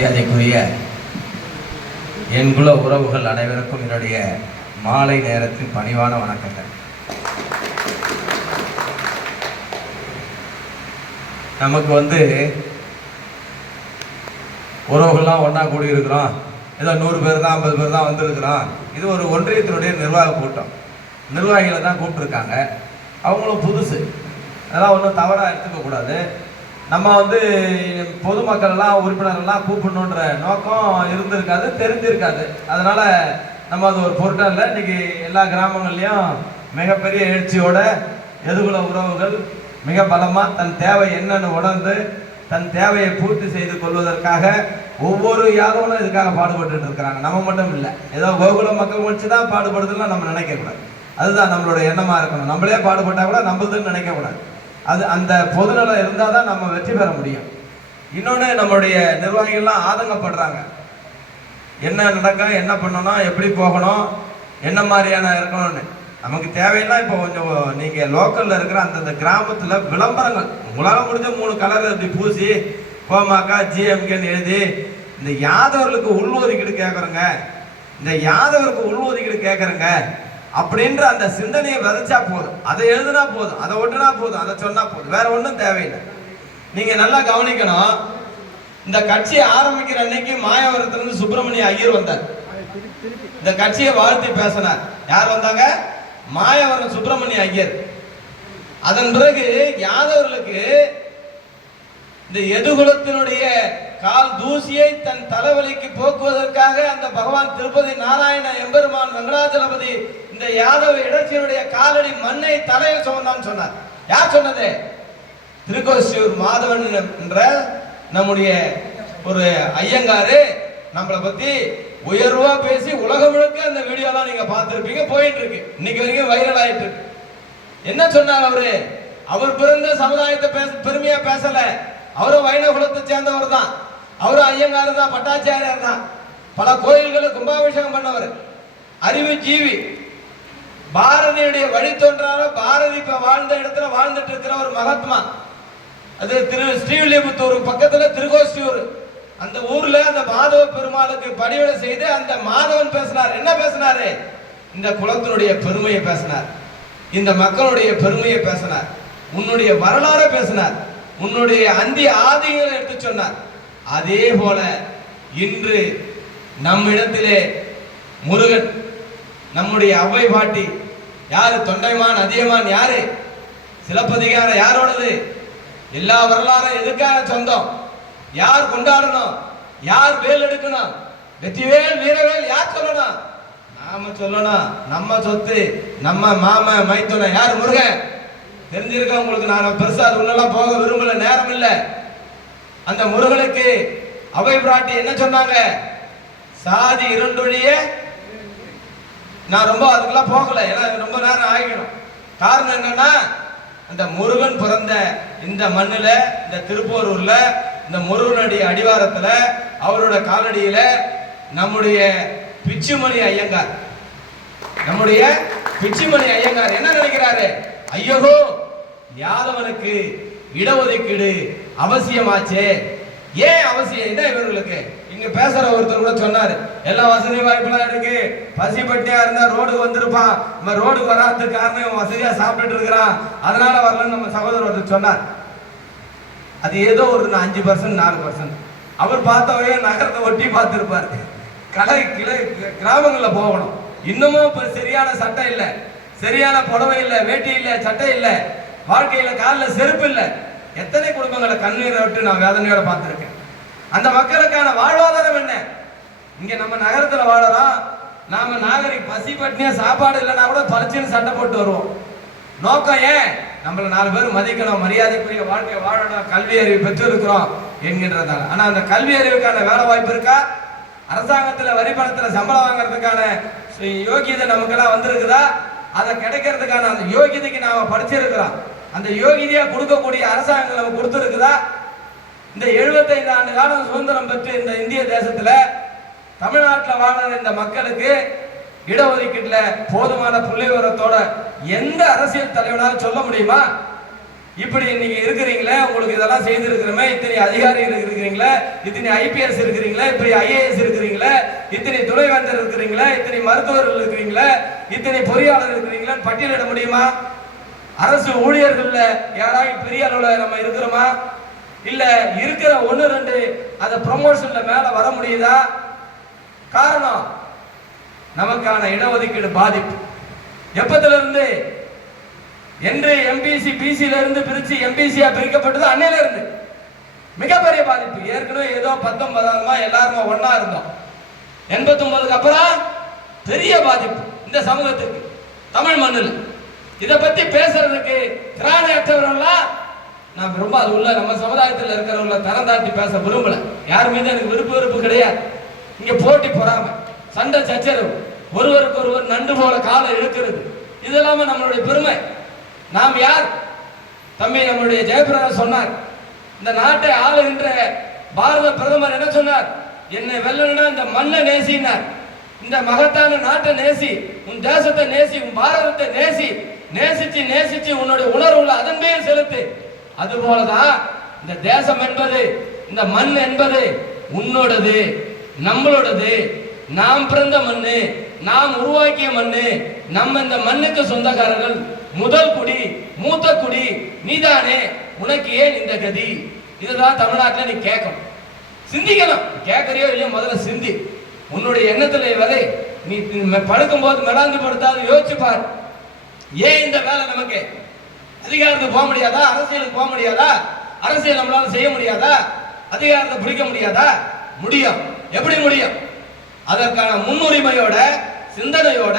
மரியாதைக்குரிய என் குல உறவுகள் அனைவருக்கும் என்னுடைய மாலை நேரத்தில் பணிவான வணக்கங்கள். நமக்கு உறவுகள்லாம் ஒன்றா கூடியிருக்கிறோம். ஏதோ 100 பேர் தான் 50 பேர் தான் வந்திருக்கிறோம். இது ஒரு ஒன்றியத்தினுடைய நிர்வாக கூட்டம். நிர்வாகிகளை தான் கூப்பிட்டுருக்காங்க. அவங்களும் புதுசு, அதெல்லாம் ஒன்றும் தவறாக எடுத்துக்கக்கூடாது. நம்ம பொதுமக்கள்லாம் உறுப்பினர்கள்லாம் கூப்பிடணுன்ற நோக்கம் இருந்திருக்காது, தெரிஞ்சிருக்காது. அதனால் நம்ம அது ஒரு பொருட்டம் இல்லை. இன்றைக்கி எல்லா கிராமங்கள்லேயும் மிகப்பெரிய எழுச்சியோட எதுகுல உறவுகள் மிக பலமாக தன் தேவை என்னன்னு உணர்ந்து தன் தேவையை பூர்த்தி செய்து கொள்வதற்காக ஒவ்வொரு யாதவனும் இதுக்காக பாடுபட்டு இருக்கிறாங்க. நம்ம மட்டும் இல்லை, ஏதோ கோகுல மக்கள் முடிச்சு தான் பாடுபடுறதுலாம் நம்ம நினைக்கக்கூடாது. அதுதான் நம்மளோட எண்ணமாக இருக்கணும். நம்மளே பாடுபட்டால் கூட நம்மளுதுன்னு நினைக்கக்கூடாது. அது அந்த பொதுநலம் இருந்தால் தான் நம்ம வெற்றி பெற முடியும். இன்னொன்று, நம்மளுடைய நிர்வாகிகள்லாம் ஆதங்கப்படுறாங்க. என்ன நடக்கும், என்ன பண்ணணும், எப்படி போகணும், என்ன மாதிரியான இருக்கணும்னு. நமக்கு தேவையெல்லாம் இப்போ கொஞ்சம் நீங்கள் லோக்கலில் இருக்கிற அந்தந்த கிராமத்தில் விளம்பரங்கள் உங்களால் முடிஞ்ச 3 கலர் அப்படி பூசி கோமாக்கா ஜிஎம்கேன்னு எழுதி இந்த யாதவர்களுக்கு உள்ஒதுக்கீடு கேட்குறேங்க, இந்த யாதவருக்கு உள்ஒதுக்கீடு கேட்குறேங்க அப்படின்ற அந்த சிந்தனையை விதைச்சா போதும். அதை எழுதுனா போதும், அதை ஒட்டுனா போதும், அதை சொன்னா போதும், வேற ஒன்றும் தேவையில்லை. நீங்க நல்லா கவனிக்கணும். இந்த கட்சியை ஆரம்பிக்கிற அன்னைக்கு மாயவரத்திலிருந்து சுப்பிரமணிய ஐயர் வந்தார். இந்த கட்சியை வாழ்த்தி பேசினார். யார் வந்தாங்க? மாயவரம் சுப்பிரமணிய ஐயர். அதன் பிறகு யாதவர்களுக்கு இந்த எதுகுலத்தினுடைய கால் தூசியை தன் தலைவலிக்கு போக்குவதற்காக அந்த பகவான் திருப்பதி நாராயண எம்பெருமான் வெங்கடாச்சலபதி இந்த யாதவ இடச்சியனுடைய காலடி மண்ணை தலையில் சுமந்தான் சொன்னார். யார் சொன்னது? திருக்கோசியூர் மாதவன் என்ற நம்முடைய ஒரு ஐயங்காரு நம்மளை பத்தி உயர்வா பேசி உலகம் முழுக்க அந்த வீடியோலாம் நீங்க பார்த்திருப்பீங்க, போயிட்டு இருக்கு, இன்னைக்கு வரைக்கும் வைரல் ஆயிட்டு இருக்கு. என்ன சொன்னார் அவரு? அவர் பிறந்த சமுதாயத்தை பெருமையா பேசல. அவரும் வைணவ குலத்தை சேர்ந்தவர் தான். அவரும் ஐயங்காரு தான், பட்டாச்சாரியார் தான். பல கோயில்களை கும்பாபிஷேகம் பண்ணவர், அறிவு ஜீவி. பாரதியுடைய வழித்தோன்றார பாரதி இப்ப வாழ்ந்த இடத்துல வாழ்ந்துட்டு இருக்கிற ஒரு மகாத்மா. அது ஸ்ரீவில்லிபுத்தூர் பக்கத்துல திருக்கோசியூர். அந்த ஊர்ல அந்த மாதவ பெருமாளுக்கு பணிவிடை செய்து அந்த மாதவன் பேசினார். என்ன பேசினாரு? இந்த குலத்தினுடைய பெருமையை பேசினார், இந்த மக்களுடைய பெருமையை பேசினார், உன்னுடைய வரலாறு பேசினார், உன்னுடைய அந்தி ஆதிகளை எடுத்து சொன்னார். அதே போல இன்று நம்மிடத்திலே முருகன், நம்முடைய அவ்வை பாட்டி யாரு? தொண்டைமான் அதியமான் யாரு? சிலப்பதிகாரம் யாரோடது? எல்லா வரலாறும் எதுக்காக சொந்தம்? யார் கொண்டாடணும்? யார் வேல் எடுக்கணும்? வெற்றிவேல் வீரவேல் யார் சொல்லணும்? நாம சொல்லணும். நம்ம சொத்து, நம்ம மாம மைத்துன யார்? முருகன். தெரிஞ்சிருக்க உங்களுக்கு. நான் பெருசா உள்ளெல்லாம் போக விரும்பல, நேரம் இல்லை. அந்த முருகனுக்கு அவை பிராட்டி என்ன சொன்னாங்க? சாதி இரண்டொழிய. நான் ரொம்ப அதுக்கெல்லாம் போகல, ஏன்னா ரொம்ப நேரம் ஆகிடும். காரணம் என்னன்னா, அந்த முருகன் பிறந்த இந்த மண்ணுல, இந்த திருப்போரூர்ல, இந்த முருகனுடைய அடிவாரத்துல, அவரோட காலடியில நம்முடைய பிச்சுமணி ஐயங்கார், நம்முடைய பிச்சுமணி ஐயங்கார் என்ன நினைக்கிறாரு? ஐயோ, யாதவனுக்கு இடஒதுக்கீடு அவசியமாச்சே. ஏன் அவசியம்? என்ன இவர்களுக்கு? இங்க பேசுற ஒருத்தர் கூட சொன்னாரு, எல்லா வசதி வாய்ப்புலாம் இருக்கு, பசி பட்டியா இருந்தா ரோடுக்கு வந்திருப்பான், நம்ம ரோடுக்கு வராதுக்கு காரணம் வசதியா சாப்பிட்டுட்டு இருக்கிறான், அதனால வரலன்னு நம்ம சகோதரர் ஒருத்தர் சொன்னார். அது ஏதோ ஒரு 5% 4%. அவர் பார்த்தவரையே நகரத்தை ஒட்டி பார்த்திருப்பாரு. கிராமங்கள்ல போகணும். இன்னமும் இப்ப சரியான சட்டம் இல்லை, சரியான புடவை இல்லை, வேட்டி இல்லை, சட்டை இல்லை, வாழ்க்கையில காலில் செருப்பு இல்லை. எத்தனை குடும்பங்களை கண்ணீரை விட்டு நான் வேதனையோட பார்த்திருக்கேன். அந்த மக்களுக்கான வாழ்வாதாரம் என்ன? இங்க நம்ம நகரத்துல வாழறோம், நாம நாகரிக பசி பட்டினியா சாப்பாடு இல்லைன்னா கூட பறிச்சுன்னு சண்டை போட்டு வருவோம். நோக்கம் ஏன்? நம்மள 4 பேர் மதிக்கணும், மரியாதைக்குரிய வாழ்க்கை வாழணும், கல்வி அறிவு பெற்று இருக்கிறோம் என்கின்றதால. ஆனா அந்த கல்வி அறிவுக்கான வேலை வாய்ப்பு இருக்கா? அரசாங்கத்துல வரி பணத்துல சம்பளம் வாங்குறதுக்கான யோகியதை நமக்கெல்லாம் வந்திருக்குதா? அதை கிடைக்கிறதுக்கான அந்த யோகியதைக்கு நாம படிச்சிருக்கிறோம். அந்த யோகிதையா கொடுக்கக்கூடிய அரசாங்கம் நம்ம கொடுத்துருக்குதா? இந்த 75 ஆண்டு காலம் சுதந்திரம் பெற்று இந்த இந்திய தேசத்துல தமிழ்நாட்டில் வாழ்ற இந்த மக்களுக்கு இடஒதுக்கீட்டுல போதுமான புள்ளிவிவரத்தோட எந்த அரசியல் தலைவனாலும் சொல்ல முடியுமா? இப்படி நீங்க இருக்கிறீங்களே, உங்களுக்கு இதெல்லாம் செய்திருக்கிறோமே, இத்தனை அதிகாரிகள் இருக்கிறீங்களே, இத்தனை ஐபிஎஸ் இருக்கிறீங்களே, இப்படி ஐஏஎஸ் இருக்கிறீங்களே, இத்தனை துணைவேந்தர் இருக்கிறீங்களே, இத்தனை மருத்துவர்கள் இருக்கிறீங்களே, இத்தனை பொறியாளர் இருக்கிறீங்களா பட்டியலிட முடியுமா? அரசு ஊழியர்கள்ல யாராவது பெரிய அளவுல நம்ம இருக்கிறோமா? இல்ல இருக்கிற 1-2 அந்த ப்ரமோஷன்ல மேல வர முடியுதா? காரணம் நமக்கான இடஒதுக்கீடு பாதிப்பு. எப்பத்துல இருந்து என்று எம்பிசி பிசில இருந்து பிரிச்சு எம்பிசியா பிரிக்கப்பட்டது அன்னையில இருந்து மிகப்பெரிய பாதிப்பு. ஏற்கனவே ஏதோ 19 எல்லாருமே ஒன்னா இருந்தோம். 89க்கு அப்புறம் பெரிய பாதிப்பு இந்த சமூகத்துக்கு தமிழ் மண்ணில். இதை பத்தி பேசுறதுக்கு திராணியற்றவர்கள்லாம் நான் ரொம்ப அது உள்ள நம்ம சமுதாயத்தில் இருக்கிறவங்கள தரம் தாழ்த்தி பேச விரும்பல. யார் மீது எனக்கு விருப்பு கிடையாது. இங்க போட்டி பொறாம, சண்டை சச்சரவு, ஒருவருக்கு ஒருவர் நண்டு போல காலை இழுக்கிறது, இதெல்லாம நம்மளுடைய பெருமை. நாம் யார்? தம்பி நம்மளுடைய ஜெயபிரகாஷ் சொன்னார், இந்த நாட்டை ஆளுகின்ற பாரத பிரதமர் என்ன சொன்னார்? என்னை வெல்லணும்னா இந்த மண்ணை நேசினார். இந்த மகத்தான நாட்டை நேசி, உன் தேசத்தை நேசி, உன் பாரதத்தை நேசி, நேசிச்சு நேசிச்சு உன்னுடைய உணர்வுள்ள அதன் மேல் செலுத்து. அதுபோலதான் இந்த தேசம் என்பது, இந்த மண் என்பது உன்னோடது, நம்மளோடது. நாம் பிறந்த மண்ணு, நாம் உருவாக்கிய மண்ணு, நம்ம இந்த மண்ணுக்கு சொந்தக்காரர்கள். முதல் குடி, மூத்த குடி நீதானே, உனக்கு ஏன் இந்த கதி? இதுதான் தமிழ்நாட்டில் நீ கேட்கணும், சிந்திக்கணும். கேட்கறியோ இல்லையோ முதல்ல சிந்தி. உன்னுடைய எண்ணத்துல விதை. நீ படுக்கும் போது மெடாந்து படுத்தாது யோசிச்சு பாரு. ஏன் இந்த வேலை நமக்கு? அதிகாரத்துக்கு போக முடியாதா? அரசியலுக்கு போக முடியாதா? அரசியல் நம்மளால செய்ய முடியாதா? அதிகாரத்தை பிடிக்க முடியாதா? முடியும். எப்படி முடியும்? அதற்கான முன்னுரிமையோட, சிந்தனையோட,